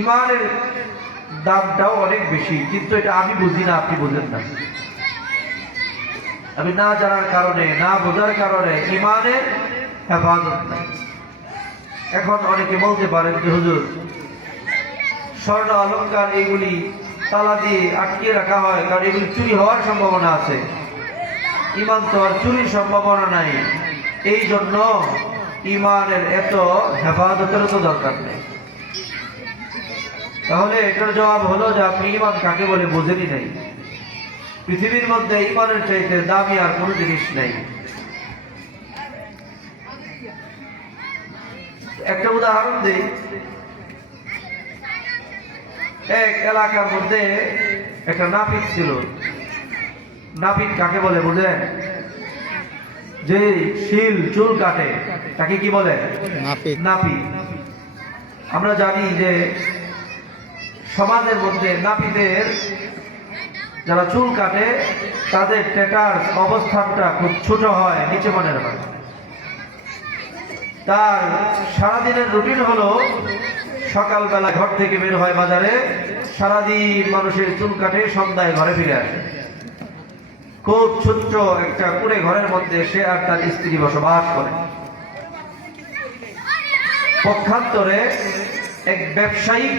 ইমানের দামটাও অনেক বেশি, কিন্তু এটা আমি বুঝি না, আপনি বুঝেন না। আমি না জানার কারণে, না বোঝার কারণে ইমানের হেফাজত নাই। এখন অনেকে বলতে পারেন যে হুজুর, স্বর্ণ অলংকার এগুলি তালা দিয়ে আটকিয়ে রাখা হয় কারণ এগুলি চুরি হওয়ার সম্ভাবনা আছে। ইমান তো আর চুরির সম্ভাবনা নাই, এই জন্য ইমানের এত হেফাজতের তো দরকার নেই। তাহলে এটার জবাব হলো যে আপনি ইমান কাকে বলে বোঝেনি নাই। পৃথিবীর মধ্যে ইমানের চাইতে দামি আর কোনো জিনিস নেই। একটা উদাহরণ দিই। এক এলাকার মধ্যে একটা নাপিত ছিল। নাপিত কাকে বলে বুঝেন? যে শিল চুল কাটে তাকে কি বলে? নাপিত। আমরা জানি যে সমাজের মধ্যে নাপিতের যারা চুল কাটে তাদের টেটার অবস্থানটা খুব ছোট হয়, নিচে মানের হয়। তার সারাদিনের রুটিন হলো সকালবেলা ঘর থেকে বের হয় বাজারে, সারাদিন মানুষের চুল কাটে, সন্ধ্যায় ঘরে ফিরে আসে। খুব ছোট্ট একটা কুড়ে ঘরের মধ্যে সে আর তার স্ত্রী বসবাস করে। পক্ষান্তরে এক ব্যবসায়িক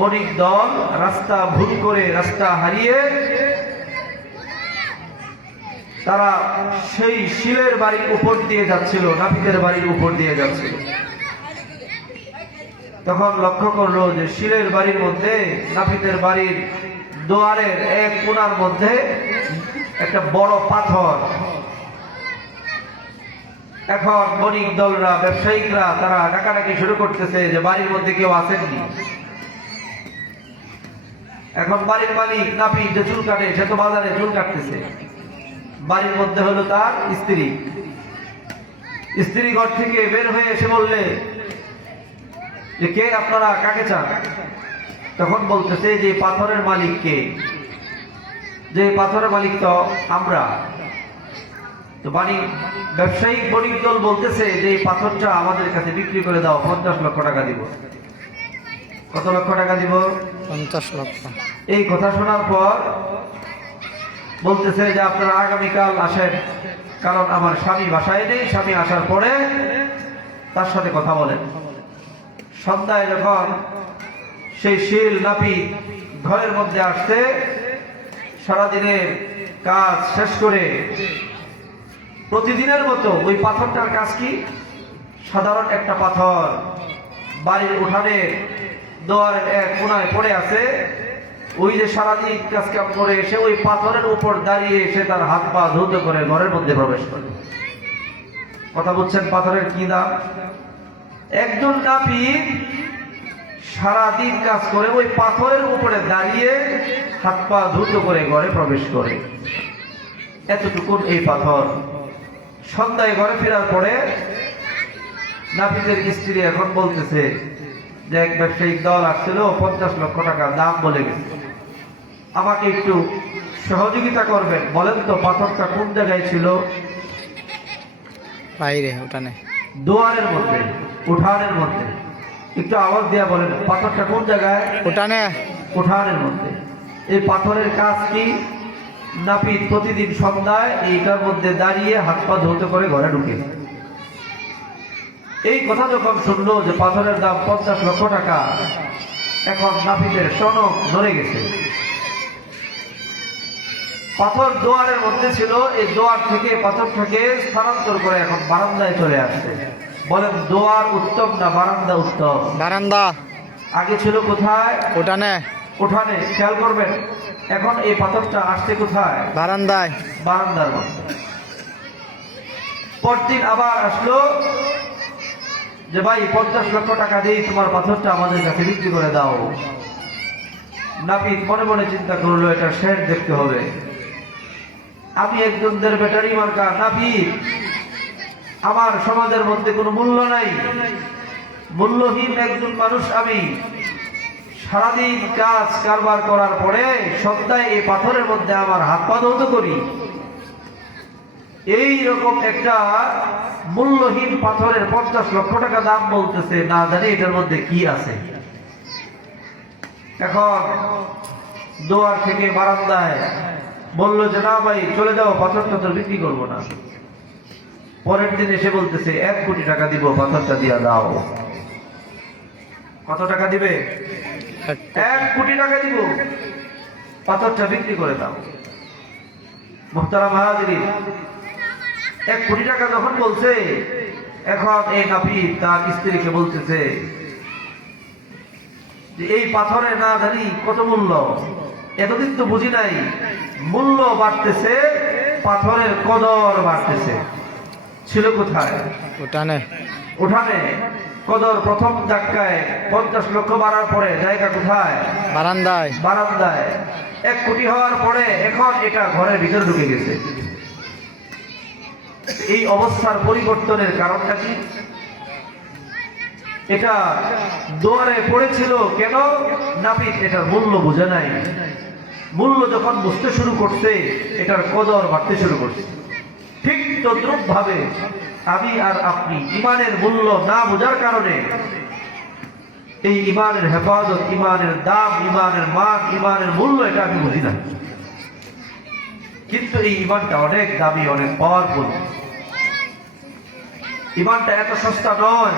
বণিক দল রাস্তা ভুল করে, রাস্তা হারিয়ে তারা সেই শিলের বাড়ির উপর দিয়ে যাচ্ছিল, নাপিতের বাড়ির উপর দিয়ে যাচ্ছিল। তখন লক্ষ্য করলো যে শিলের বাড়ির মধ্যে, নাপিতের বাড়ির দুয়ারের এক কোণার মধ্যে একটা বড় পাথর। এখন বণিক দলরা, ব্যবসায়িকরা তারা ডাকাডাকি শুরু করতেছে যে বাড়ির মধ্যে কেউ আসেননি। এখন বাড়ির মালিক নাপিত যে চুল কাটে, সে তো বাজারে চুল কাটতেছে। বাড়ির মধ্যে হলো তার স্ত্রী। স্ত্রী ঘর থেকে বের হয়ে এসে বললে যে কে আপনারা, কাকে চান? তখন বলতেছে যে পাথরের মালিক কে? যে পাথরের মালিক তো আমরা। তো ব্যবসায়িক বণিক দল বলতেছে যে এই পাথরটা আমাদের কাছে বিক্রি করে দাও, 50 লক্ষ টাকা দিব। কত লক্ষ টাকা দিব? 50 লক্ষ। এই কথা শোনার পর বলতেছে যে আপনারা আগামীকাল আসেন, কারণ আমার স্বামী বাসায় নেই, স্বামী আসার পরে তার সাথে কথা বলেন। সন্ধ্যায় যখন সেই শিল নাপিত ঘরের মধ্যে আসছে, সারাদিনের কাজ শেষ করে প্রতিদিনের মতো ওই পাথরটার কাজ কি? সাধারণ একটা পাথর বাড়ির উঠানে দোয়ারের এক কোনায় পড়ে আছে। ওই যে সারাদিন কাজ কাম করে এসে ওই পাথরের উপর দাঁড়িয়ে এসে তার হাত পা ধৌত করে ঘরের মধ্যে প্রবেশ করে। কথা বুঝছেন পাথরের কি দাম? একজন নাপিত সারাদিন কাজ করে ওই পাথরের উপরে দাঁড়িয়ে হাত পা ধৌত করে ঘরে প্রবেশ করে। এতটুকুন এই পাথর। সন্ধ্যায় ঘরে ফেরার পরে নাপিতের স্ত্রী এখন বলতেছে যে এক ব্যবসায়িক দল আসছিল, 50 লক্ষ টাকা দাম বলে গেছে, আমাকে একটু সহযোগিতা করবেন, বলেন তো পাথরটা কোন জায়গায় ছিল? বাইরে উঠানে, দুয়ারের মধ্যে, উঠানের মধ্যে। একটু আওয়াজ দিয়া বলেন পাথরটা কোন জায়গায়? উঠানে, উঠানের মধ্যে। এই পাথরের কাজ কি? নাপিত প্রতিদিন সন্ধ্যায় এইটার মধ্যে দাঁড়িয়ে হাত পা ধৌত করে ঘরে ঢুকে। এই কথা যখন শুনলো যে পাথরের দাম 50 লক্ষ টাকা, এখন নাপিতের টনক ধরে গেছে। পাথর দোয়ারের মধ্যে ছিল, এই দোয়ার থেকে পাথরটাকে স্থানান্তর করে এখন বারান্দায় চলে আসছে। বলেন দোয়ার উত্তম না বারান্দা উত্তম? বারান্দা। আগে ছিল কোথায়? উঠানে। উঠানে। খেয়াল করবেন, এখন এই পাথরটা আসছে কোথায়? বারান্দায়। বারান্দার মধ্যে। পরদিন আবার আসলো যে ভাই 50 লক্ষ টাকা দিয়ে তোমার পাথরটা আমাদের কাছে বিক্রি করে দাও। নাপিত মনে মনে চিন্তা করলো এটা শেষ দেখতে হবে। আমি একজন দের ব্যাটারি মার্কা নাপিত, আমার সমাজের মধ্যে কোনো মূল্য নাই, মূল্যহীন একজন মানুষ আমি। সারাদিন কাজ কারবার করার পরে সন্ধ্যায় এই পাথরের মধ্যে আমার হাত পা ধৌত করি। এই রকম একটা মূল্যহীন পাথরের 50 লক্ষ টাকা দাম বলতেছে, না জানি এটার মধ্যে কি আছে। এখন দোয়ার থেকে বারান্দায় বললো যে না ভাই চলে যাও, পাথর টাথর বিক্রি করবো না। পরের দিন এসে বলতেছে 1 কোটি টাকা দিব, পাথরটা দিয়া দাও। কত টাকা দিবে? 1 কোটি টাকা দিব, পাথরটা বিক্রি করে দাও। মুহতারাম হাজিরিন, 1 কোটি টাকা যখন বলছে, এখন এই নাপিত তার স্ত্রীকে বলতেছে যে এই পাথরে না জানি কত মূল্য, এতদিন তো বুঝি নাই, মূল্য বাড়তেছে, পাথরের কদর বাড়তেছে। ছিল কোথায়? উঠানে। উঠানে। কদর প্রথম ধাক্কায় 50 লক্ষ বাড়ার পরে জায়গা কোথায়? বারান্দায়। বারান্দায়। 1 কোটি হওয়ার পরে এখন এটা ঘরের ভিতরে ঢুকে গেছে। এই অবস্থার পরিবর্তনের কারণটা কি? এটা দুয়ারে পড়েছিল কেন? নাপিত এটার মূল্য বুঝে নাই। মূল্য যখন বুঝতে শুরু করছে, এটার কদর বাড়তে শুরু করছে। ঠিক তদ্রুপ ভাবে আমি আর আপনি ইমানের মূল্য না বোঝার কারণে এই ইমানের হেফাজত, ইমানের দাম, ইমানের মান, ইমানের মূল্য এটা আমি বুঝি না। কিন্তু এই ইমানটা অনেক দামি, অনেক পাওয়ারফুল। ইমানটা এত সস্তা নয়।